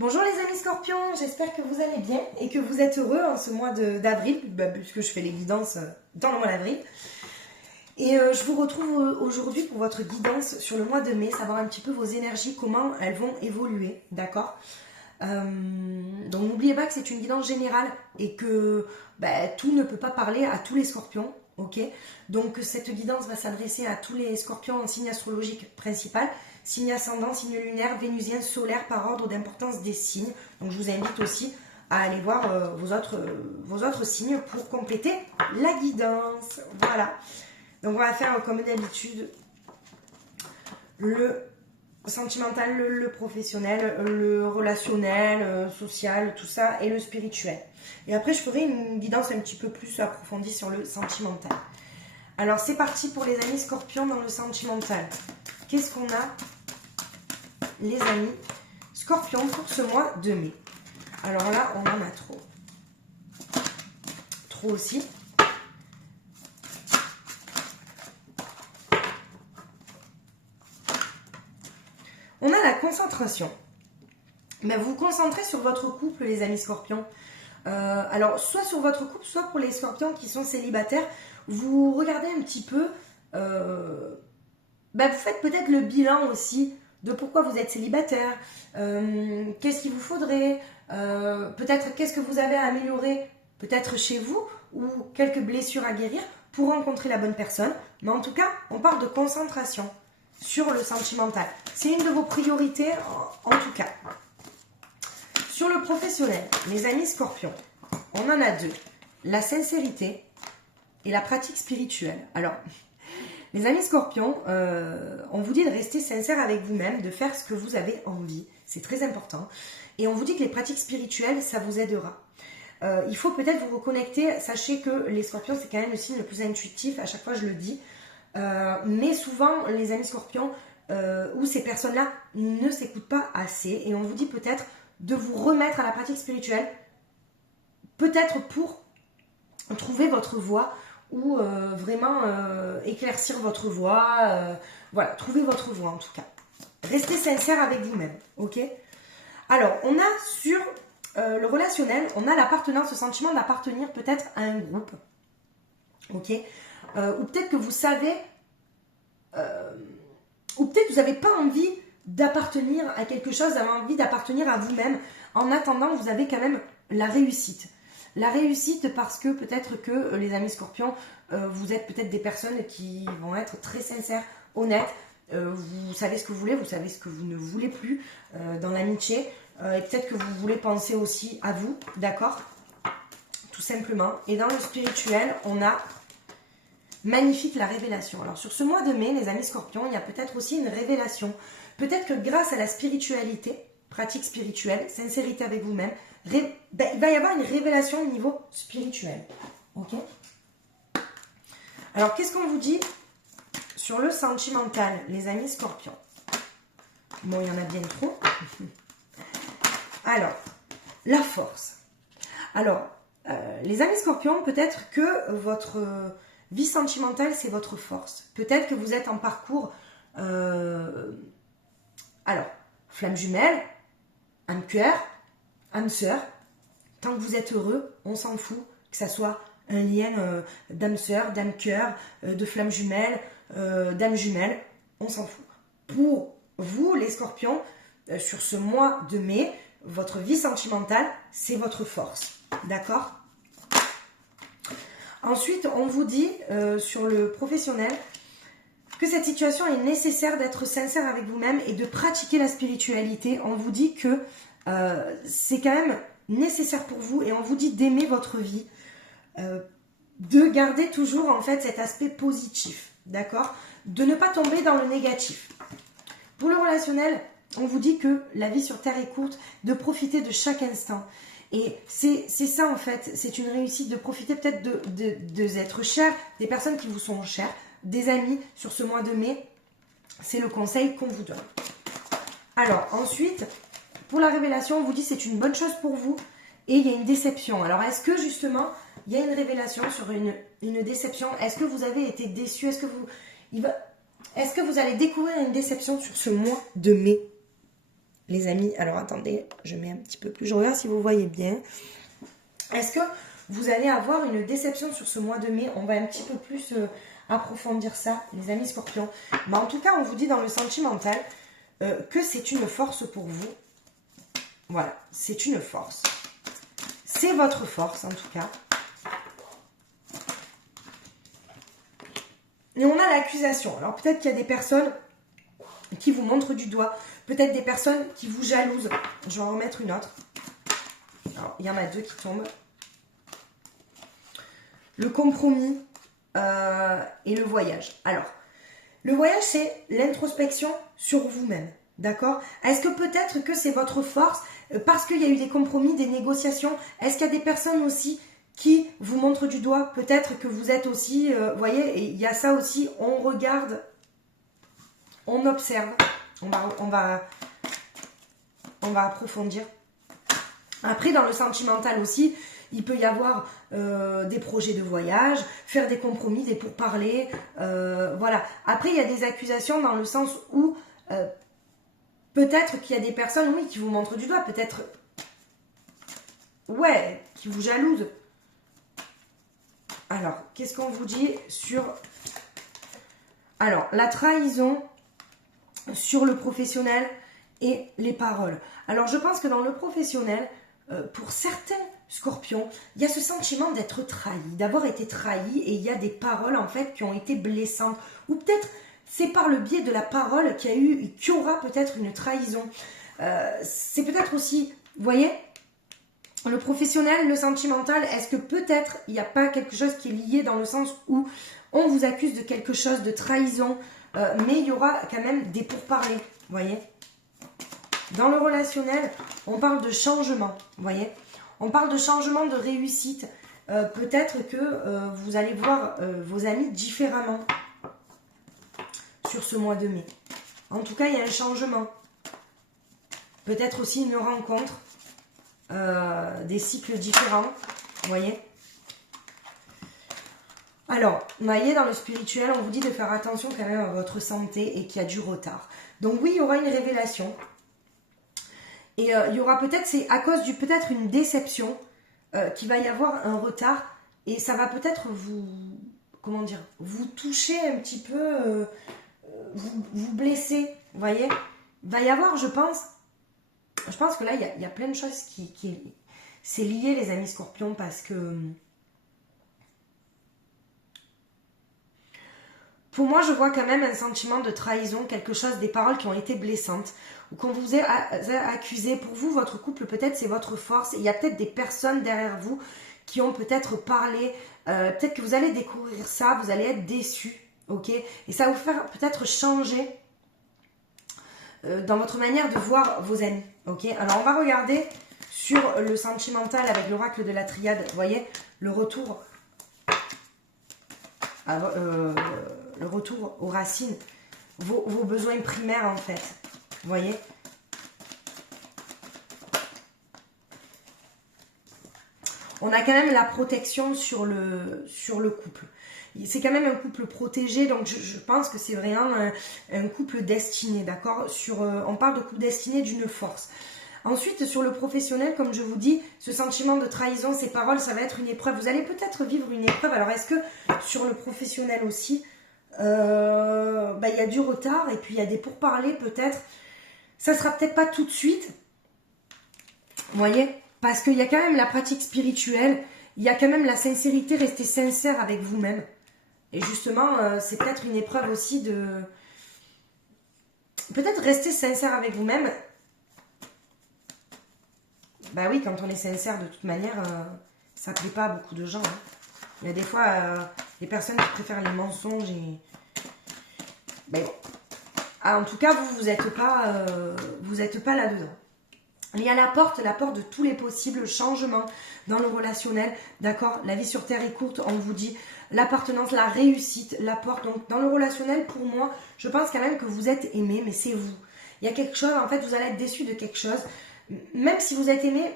Bonjour les amis scorpions, j'espère que vous allez bien et que vous êtes heureux en ce mois d'avril, puisque je fais les guidances dans le mois d'avril. Et je vous retrouve aujourd'hui pour votre guidance sur le mois de mai, savoir un petit peu vos énergies, comment elles vont évoluer, d'accord. Donc n'oubliez pas que c'est une guidance générale et que tout ne peut pas parler à tous les scorpions, ok. Donc cette guidance va s'adresser à tous les scorpions en signe astrologique principal, signe ascendant, signe lunaire, vénusien, solaire par ordre d'importance des signes. Donc je vous invite aussi à aller voir vos autres signes pour compléter la guidance. Voilà. Donc on va faire comme d'habitude le sentimental, le professionnel, le relationnel, social, tout ça, et le spirituel. Et après, je ferai une guidance un petit peu plus approfondie sur le sentimental. Alors, c'est parti pour les amis scorpions dans le sentimental. Qu'est-ce qu'on a, les amis scorpions, pour ce mois de mai? Alors là, on en a trop. Trop aussi. On a la concentration. Mais vous vous concentrez sur votre couple, les amis scorpions. Alors, soit sur votre couple, soit pour les scorpions qui sont célibataires, vous regardez un petit peu, vous faites peut-être le bilan aussi de pourquoi vous êtes célibataire, qu'est-ce qu'il vous faudrait, peut-être qu'est-ce que vous avez à améliorer, peut-être chez vous, ou quelques blessures à guérir pour rencontrer la bonne personne. Mais en tout cas, on parle de concentration sur le sentimental. C'est une de vos priorités en tout cas. Sur le professionnel, mes amis scorpions, on en a deux. La sincérité et la pratique spirituelle. Alors, les amis scorpions, on vous dit de rester sincère avec vous-même, de faire ce que vous avez envie. C'est très important. Et on vous dit que les pratiques spirituelles, ça vous aidera. Il faut peut-être vous reconnecter. Sachez que les scorpions, c'est quand même le signe le plus intuitif. À chaque fois, je le dis. Mais souvent, les amis scorpions, ou ces personnes-là, ne s'écoutent pas assez. Et on vous dit peut-être de vous remettre à la pratique spirituelle, peut-être pour trouver votre voie ou vraiment éclaircir votre voie. Voilà, trouver votre voie en tout cas. Restez sincère avec vous-même, ok? Alors, on a sur le relationnel, on a l'appartenance, le sentiment d'appartenir peut-être à un groupe, ok? Ou peut-être que vous savez, ou peut-être que vous n'avez pas envie d'appartenir à quelque chose, vous avez envie d'appartenir à vous-même. En attendant, vous avez quand même la réussite. La réussite parce que peut-être que les amis scorpions, vous êtes peut-être des personnes qui vont être très sincères, honnêtes. Vous savez ce que vous voulez, vous savez ce que vous ne voulez plus dans l'amitié. Et peut-être que vous voulez penser aussi à vous, d'accord? Tout simplement. Et dans le spirituel, on a magnifique la révélation. Alors sur ce mois de mai, les amis scorpions, il y a peut-être aussi une révélation. Peut-être que grâce à la spiritualité, pratique spirituelle, sincérité avec vous-même, il va y avoir une révélation au niveau spirituel. Ok? Alors qu'est-ce qu'on vous dit sur le sentimental, les amis scorpions? Bon, il y en a bien trop. Alors, la force. Alors, les amis scorpions, peut-être que votre vie sentimentale, c'est votre force. Peut-être que vous êtes en parcours, alors, flamme jumelle, âme cœur, âme sœur. Tant que vous êtes heureux, on s'en fout que ça soit un lien d'âme sœur, d'âme cœur, de flamme jumelle, d'âme jumelle, on s'en fout. Pour vous, les scorpions, sur ce mois de mai, votre vie sentimentale, c'est votre force. D'accord? Ensuite, on vous dit sur le professionnel que cette situation est nécessaire d'être sincère avec vous-même et de pratiquer la spiritualité. On vous dit que c'est quand même nécessaire pour vous et on vous dit d'aimer votre vie, de garder toujours en fait cet aspect positif, d'accord? De ne pas tomber dans le négatif. Pour le relationnel, on vous dit que la vie sur Terre est courte, de profiter de chaque instant. Et c'est ça en fait, c'est une réussite de profiter peut-être de êtres chers, des personnes qui vous sont chères, des amis sur ce mois de mai. C'est le conseil qu'on vous donne. Alors ensuite, pour la révélation, on vous dit c'est une bonne chose pour vous et il y a une déception. Alors est-ce que justement, il y a une révélation sur une déception? Est-ce que vous avez été déçu? Est-ce que vous allez découvrir une déception sur ce mois de mai? les amis. Alors, attendez, je mets un petit peu plus. Je regarde si vous voyez bien. Est-ce que vous allez avoir une déception sur ce mois de mai? On va un petit peu plus approfondir ça, les amis scorpions. Mais en tout cas, on vous dit dans le sentimental que c'est une force pour vous. Voilà, c'est une force. C'est votre force, en tout cas. Et on a l'accusation. Alors, peut-être qu'il y a des personnes qui vous montrent du doigt. Peut-être des personnes qui vous jalousent. Je vais en remettre une autre. Alors, il y en a deux qui tombent. Le compromis et le voyage. Alors, le voyage, c'est l'introspection sur vous-même. D'accord? Est-ce que peut-être que c'est votre force parce qu'il y a eu des compromis, des négociations? Est-ce qu'il y a des personnes aussi qui vous montrent du doigt? Peut-être que vous êtes aussi, vous voyez, et il y a ça aussi, on regarde, on observe. On va approfondir. Après, dans le sentimental aussi, il peut y avoir des projets de voyage, faire des compromis, des pourparlers, voilà. Après, il y a des accusations dans le sens où peut-être qu'il y a des personnes, oui, qui vous montrent du doigt, peut-être, ouais, qui vous jalousent. Alors, qu'est-ce qu'on vous dit sur... Alors, la trahison sur le professionnel et les paroles. Alors, je pense que dans le professionnel, pour certains scorpions, il y a ce sentiment d'être trahi, d'avoir été trahi, et il y a des paroles, en fait, qui ont été blessantes. Ou peut-être, c'est par le biais de la parole qu'il y aura peut-être une trahison. C'est peut-être aussi, vous voyez, le professionnel, le sentimental, est-ce que peut-être il n'y a pas quelque chose qui est lié dans le sens où on vous accuse de quelque chose, de trahison, mais il y aura quand même des pourparlers, vous voyez. Dans le relationnel, on parle de changement, vous voyez. On parle de changement, de réussite. Peut-être que vous allez voir vos amis différemment sur ce mois de mai. En tout cas, il y a un changement. Peut-être aussi une rencontre, des cycles différents, vous voyez. Alors, vous voyez, dans le spirituel, on vous dit de faire attention quand même à votre santé et qu'il y a du retard. Donc oui, il y aura une révélation. Et il y aura peut-être, c'est à cause du peut-être une déception qu'il va y avoir un retard. Et ça va peut-être vous, comment dire, vous toucher un petit peu, vous blesser, vous voyez. Il va y avoir, je pense que là, il y a plein de choses qui c'est lié, les amis scorpions, parce que... Pour moi, je vois quand même un sentiment de trahison, quelque chose, des paroles qui ont été blessantes, ou qu'on vous a accusé. Pour vous, votre couple, peut-être, c'est votre force. Il y a peut-être des personnes derrière vous qui ont peut-être parlé. Peut-être que vous allez découvrir ça, vous allez être déçus, ok? Et ça va vous faire peut-être changer dans votre manière de voir vos amis, ok? Alors, on va regarder sur le sentimental avec l'oracle de la triade, vous voyez, le retour... le retour aux racines, vos besoins primaires en fait, vous voyez. On a quand même la protection sur le couple. C'est quand même un couple protégé, donc je pense que c'est vraiment un couple destiné, d'accord. On parle de couple destiné d'une force. Ensuite, sur le professionnel, comme je vous dis, ce sentiment de trahison, ces paroles, ça va être une épreuve. Vous allez peut-être vivre une épreuve. Alors, est-ce que sur le professionnel aussi, il y a du retard et puis il y a des pourparlers peut-être. Ça sera peut-être pas tout de suite, vous voyez, parce qu'il y a quand même la pratique spirituelle, il y a quand même la sincérité, rester sincère avec vous-même. Et justement, c'est peut-être une épreuve aussi de... Peut-être rester sincère avec vous-même. Bah oui, quand on est sincère, de toute manière, ça plaît pas à beaucoup de gens. Hein. Il y a des fois des personnes qui préfèrent les mensonges et... Mais bon. Ah, en tout cas, vous n'êtes pas, pas là-dedans. Il y a la porte de tous les possibles changements dans le relationnel. D'accord? La vie sur Terre est courte, on vous dit. L'appartenance, la réussite, la porte. Donc, dans le relationnel, pour moi, je pense quand même que vous êtes aimé, mais c'est vous. Il y a quelque chose, en fait, vous allez être déçu de quelque chose. Même si vous êtes aimé,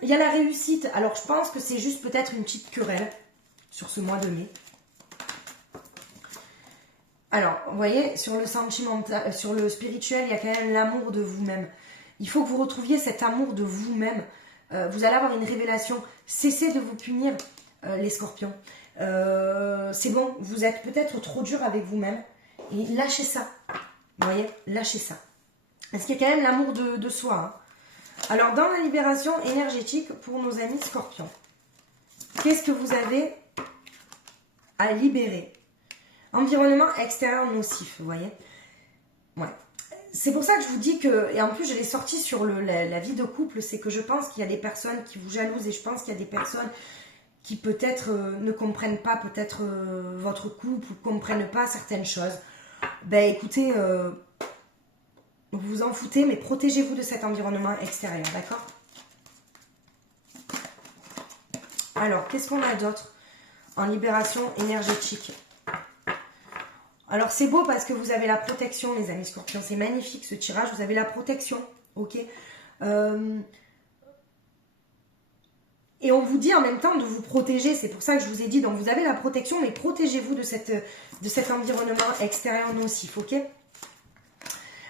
il y a la réussite. Alors, je pense que c'est juste peut-être une petite querelle sur ce mois de mai. Alors, vous voyez, sur le sentimental, sur le spirituel, il y a quand même l'amour de vous-même. Il faut que vous retrouviez cet amour de vous-même. Vous allez avoir une révélation. Cessez de vous punir, les scorpions. C'est bon, vous êtes peut-être trop dur avec vous-même. Et lâchez ça. Vous voyez, lâchez ça. Parce qu'il y a quand même l'amour de soi. Hein. Alors, dans la libération énergétique pour nos amis scorpions, qu'est-ce que vous avez à libérer? Environnement extérieur nocif, vous voyez. Ouais. C'est pour ça que je vous dis que, et en plus je l'ai sorti sur la vie de couple, c'est que je pense qu'il y a des personnes qui vous jalousent et je pense qu'il y a des personnes qui peut-être ne comprennent pas peut-être votre couple ou ne comprennent pas certaines choses. Ben écoutez, vous vous en foutez, mais protégez-vous de cet environnement extérieur, d'accord? Alors, qu'est-ce qu'on a d'autre en libération énergétique? Alors, c'est beau parce que vous avez la protection, les amis scorpions. C'est magnifique ce tirage, vous avez la protection, ok? Et on vous dit en même temps de vous protéger, c'est pour ça que je vous ai dit, donc vous avez la protection, mais protégez-vous de cet environnement extérieur nocif, ok?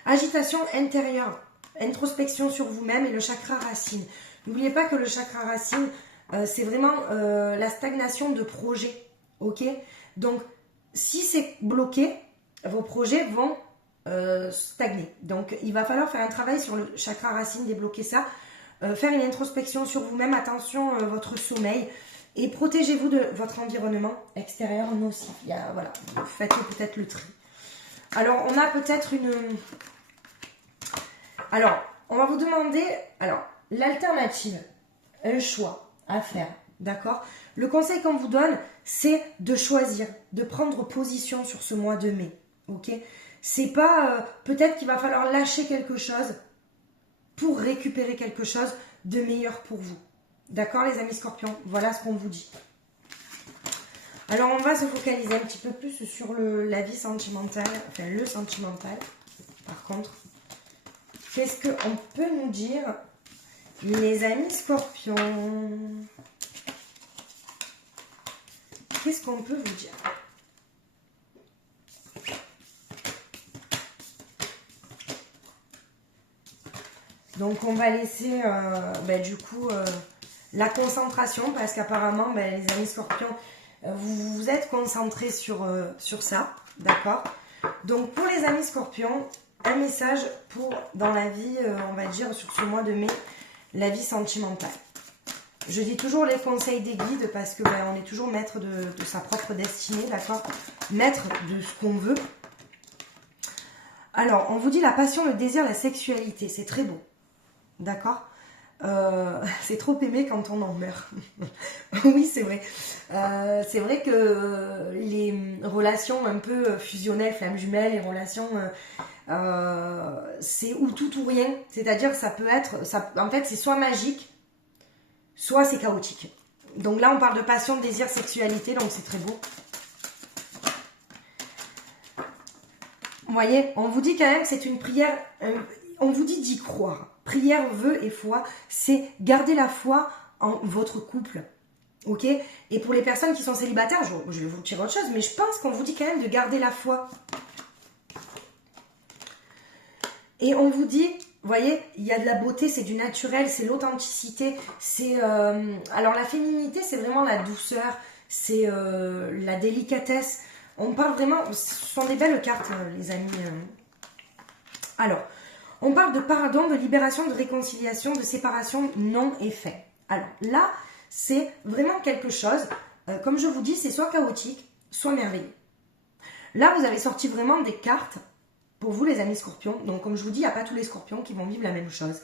Agitation intérieure, introspection sur vous-même et le chakra racine. N'oubliez pas que le chakra racine, c'est vraiment la stagnation de projets, ok? Donc, si c'est bloqué, vos projets vont stagner. Donc, il va falloir faire un travail sur le chakra racine, débloquer ça. Faire une introspection sur vous-même, attention votre sommeil et protégez-vous de votre environnement extérieur nocif. Voilà, faites peut-être le tri. Alors, on a peut-être une... Alors, on va vous demander... Alors, l'alternative, un choix à faire, d'accord? Le conseil qu'on vous donne, c'est de choisir, de prendre position sur ce mois de mai, ok? C'est pas... peut-être qu'il va falloir lâcher quelque chose pour récupérer quelque chose de meilleur pour vous. D'accord les amis scorpions? Voilà ce qu'on vous dit. Alors on va se focaliser un petit peu plus sur la vie sentimentale, enfin le sentimental. Par contre, qu'est-ce qu'on peut nous dire les amis scorpions? Qu'est-ce qu'on peut vous dire? Donc on va laisser du coup la concentration parce qu'apparemment les amis scorpions vous vous êtes concentrés sur ça, d'accord? Donc pour les amis scorpions, un message pour dans la vie, on va dire sur ce mois de mai, la vie sentimentale. Je dis toujours les conseils des guides parce que on est toujours maître de sa propre destinée, d'accord? Maître de ce qu'on veut. Alors on vous dit la passion, le désir, la sexualité, c'est très beau. D'accord? C'est trop aimé quand on en meurt. Oui, c'est vrai. C'est vrai que les relations un peu fusionnelles, flammes jumelles, les relations, c'est ou tout ou rien. C'est-à-dire que ça peut être, en fait, c'est soit magique, soit c'est chaotique. Donc là, on parle de passion, de désir, sexualité, donc c'est très beau. Vous voyez, on vous dit quand même que c'est une prière, on vous dit d'y croire. Prière, vœu et foi, c'est garder la foi en votre couple. Ok? Et pour les personnes qui sont célibataires, je vais vous tirer autre chose, mais je pense qu'on vous dit quand même de garder la foi. Et on vous dit, vous voyez, il y a de la beauté, c'est du naturel, c'est l'authenticité, c'est... alors la féminité, c'est vraiment la douceur, c'est la délicatesse. On parle vraiment... Ce sont des belles cartes, les amis. Alors... On parle de pardon, de libération, de réconciliation, de séparation, non et fait. Alors là, c'est vraiment quelque chose, comme je vous dis, c'est soit chaotique, soit merveilleux. Là, vous avez sorti vraiment des cartes pour vous, les amis scorpions. Donc, comme je vous dis, il n'y a pas tous les scorpions qui vont vivre la même chose.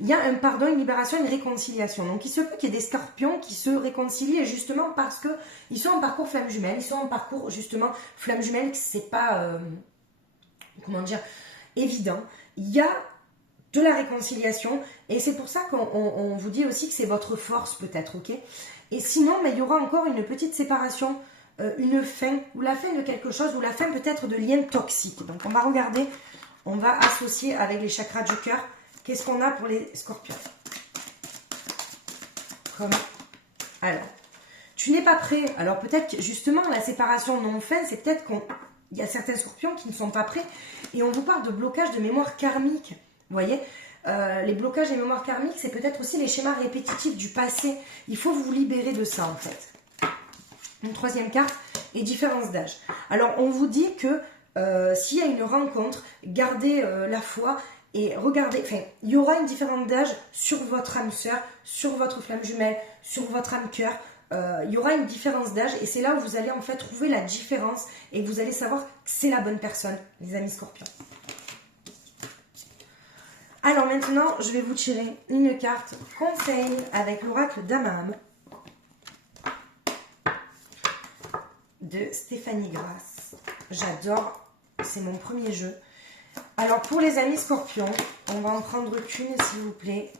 Il y a un pardon, une libération, une réconciliation. Donc, il se peut qu'il y ait des scorpions qui se réconcilient justement parce qu'ils sont en parcours flamme jumelle. Ils sont en parcours, justement, flamme jumelle, c'est pas, comment dire, évident. Il y a de la réconciliation et c'est pour ça qu'on vous dit aussi que c'est votre force peut-être, ok? Et sinon, il y aura encore une petite séparation, une fin, ou la fin de quelque chose, ou la fin peut-être de liens toxiques. Donc on va regarder, on va associer avec les chakras du cœur, qu'est-ce qu'on a pour les scorpions? Alors, tu n'es pas prêt. Alors peut-être que justement la séparation non fin, c'est peut-être qu'il y a certains scorpions qui ne sont pas prêts et on vous parle de blocage de mémoire karmique. Vous voyez, les blocages et mémoires karmiques, c'est peut-être aussi les schémas répétitifs du passé. Il faut vous libérer de ça en fait. Une troisième carte est différence d'âge. Alors on vous dit que s'il y a une rencontre, gardez la foi et regardez, enfin, il y aura une différence d'âge sur votre âme sœur, sur votre flamme jumelle, sur votre âme cœur. Il y aura une différence d'âge et c'est là où vous allez en fait trouver la différence et vous allez savoir que c'est la bonne personne, les amis scorpions. Alors maintenant, je vais vous tirer une carte conseil avec l'oracle d'Amam de Stéphanie Grasse. J'adore, c'est mon premier jeu. Alors pour les amis scorpions, on va en prendre qu'une s'il vous plaît.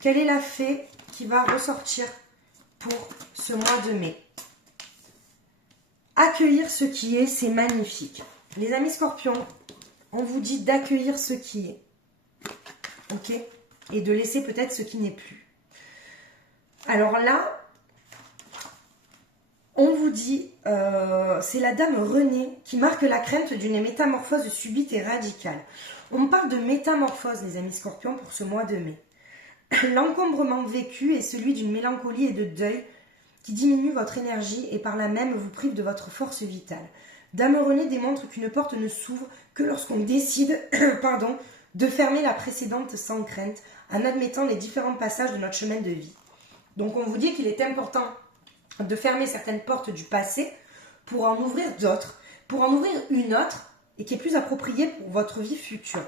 Quelle est la fée qui va ressortir pour ce mois de mai? Accueillir ce qui est, c'est magnifique. Les amis scorpions, on vous dit d'accueillir ce qui est. Ok? Et de laisser peut-être ce qui n'est plus. Alors là, on vous dit, c'est la dame Renée qui marque la crainte d'une métamorphose subite et radicale. On parle de métamorphose, les amis scorpions, pour ce mois de mai. L'encombrement vécu est celui d'une mélancolie et de deuil qui diminue votre énergie et par là même vous prive de votre force vitale. Dame Renée démontre qu'une porte ne s'ouvre que lorsqu'on décide de fermer la précédente sans crainte en admettant les différents passages de notre chemin de vie. Donc on vous dit qu'il est important de fermer certaines portes du passé pour en ouvrir d'autres, pour en ouvrir une autre et qui est plus appropriée pour votre vie future.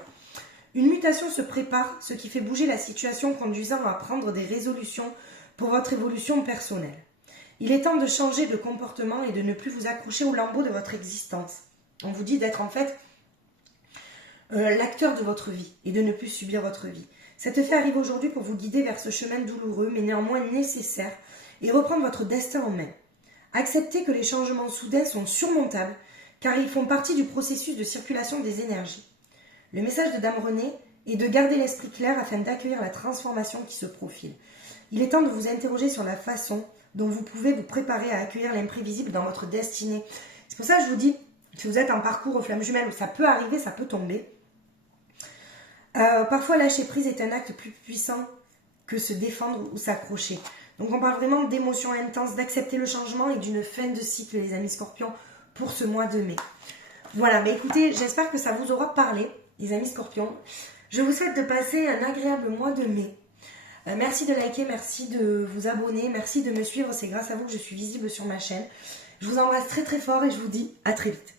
Une mutation se prépare, ce qui fait bouger la situation conduisant à prendre des résolutions pour votre évolution personnelle. Il est temps de changer de comportement et de ne plus vous accrocher au lambeau de votre existence. On vous dit d'être en fait l'acteur de votre vie et de ne plus subir votre vie. Cette fée arrive aujourd'hui pour vous guider vers ce chemin douloureux mais néanmoins nécessaire et reprendre votre destin en main. Acceptez que les changements soudains sont surmontables car ils font partie du processus de circulation des énergies. Le message de Dame Renée est de garder l'esprit clair afin d'accueillir la transformation qui se profile. Il est temps de vous interroger sur la façon dont vous pouvez vous préparer à accueillir l'imprévisible dans votre destinée. C'est pour ça que je vous dis, si vous êtes en parcours aux flammes jumelles où ça peut arriver, ça peut tomber, parfois lâcher prise est un acte plus puissant que se défendre ou s'accrocher. Donc on parle vraiment d'émotions intenses, d'accepter le changement et d'une fin de cycle, les amis scorpions, pour ce mois de mai. Voilà, mais écoutez, j'espère que ça vous aura parlé, les amis scorpions. Je vous souhaite de passer un agréable mois de mai. Merci de liker, merci de vous abonner, merci de me suivre. C'est grâce à vous que je suis visible sur ma chaîne. Je vous embrasse très très fort et je vous dis à très vite.